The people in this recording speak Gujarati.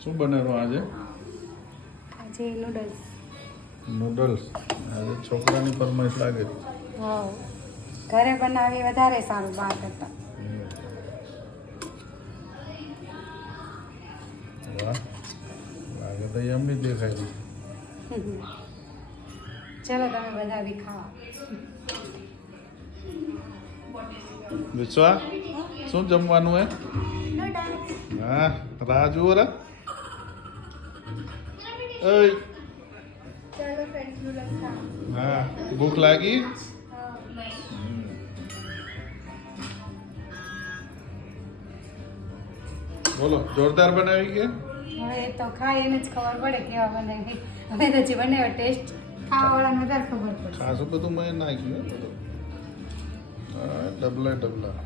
શું બનાવ્યું આજે? આજે નૂડલ્સ. નૂડલ્સ. આજે છોકરાની ફરમાઈશ લાગે છે. હા, ઘરે બનાવી વધારે સારું બહાર કરતા. વાહ, લાગે તો એમની દેખાય છે. ચલો તમે બધા બી ખાવા. વિશ્વા, શું જમવાનું હે? હા, રાહ જુઓ રા. ઓય, ચલો ફ્રેન્ડ્સ, નૂડલ્સ ખાવા. હા, ભૂખ લાગી? બોલો, જોરદાર બનાવી કે? હવે એ તો ખાય એને જ ખબર પડે કેવા બનાવી. હવે તો જે બનાવ્યો ટેસ્ટ ખાવાવાળાને વધારે ખબર પડે. ખાસું બધું મેં નાખ્યું હે બધું. હા, ડબલા ડબલા.